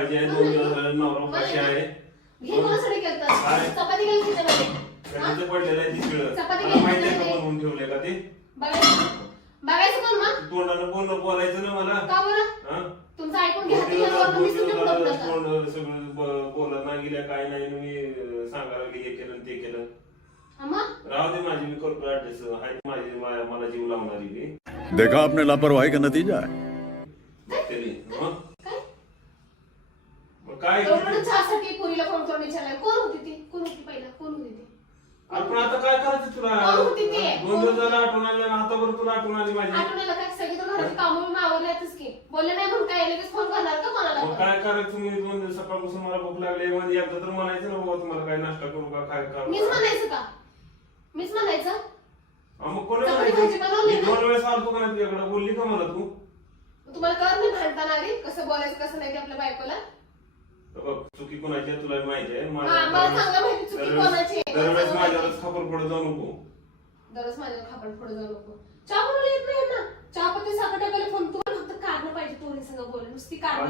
काळजी आहे. 2 दिवस झाले नवरा उपाशी आहे. घे कोणासाठी केलं काय? चपाती केली त्याच्यामध्ये कधीचं पडलेलं आहे तिकडं. चपाती मला केली माहिती आहे का त्याच्यामध्ये? बनवून ठेवलंय का ते? बघायचं कोण मग तोंडानं बोलायचं ना मला. का बरं हा? तुमचं ऐकून 2 घ्या दिवस झालं, 2 मी दिवस सुद्धा झालं बोलत नका. तोंड सगळं बोलत नाही गेल्या काय नाही मी सांगायला लागले हे केलं ते केलं. हा मग राहू दे माझी मी करतो ऍडजस्ट. आहे माझी मला जीव लावणारी मी. देखा आपने लापरवाही का नतीजा है। त्याने मग काय मग काय एवढं चहासाठी पुरीला फोन करून विचारलाय कोण होती ती कोण होती पहिला कोण होती ती आपण आता काय करायचं तुला? कोण होती ती? 2 दिवस झालं आठवण आली आणि आता बरं तुला आठवण आली माझी. आठवण्याला काय सगळी तर घराची कामं मी आवरल्यातच की बोलले नाही म्हणून काय लगेच फोन करणार का कोणाला मग काय करायचं? मी 2 दिवस सकाळपासून मला भूक लागली म्हणजे एकदा तर म्हणायचं ना बाबा तुम्हाला काय नाश्ता करू का काय का मीच म्हणायचं का मीच म्हणायचं मग कोणी चपाती भाजी म्हणायचं? बनवली मी ना? 2 वेळेस आलतो का नाही तुझ्याकडे? बोलली का मला तू? तुम्हाला कळत नाही भांडताना आधी कसं बोलायचं कसं नाही ते आपल्या बायकोला बघ चुकी कोणाची आहे तुला माहिती आहे. हा, मला चांगलं माहिती चुकी कोणाची आहे. दरवेळेस चांगलं माझ्यावरच खापर पडत जाऊ नको. दररोज माझ्या खापड पुढे जाऊ नको चहा बनवली येत नाही ना चहा पत्ती साखर टाकायला फोन तुम्हाला फक्त कारण पाहिजे पोरी संग बोल नुसती कारण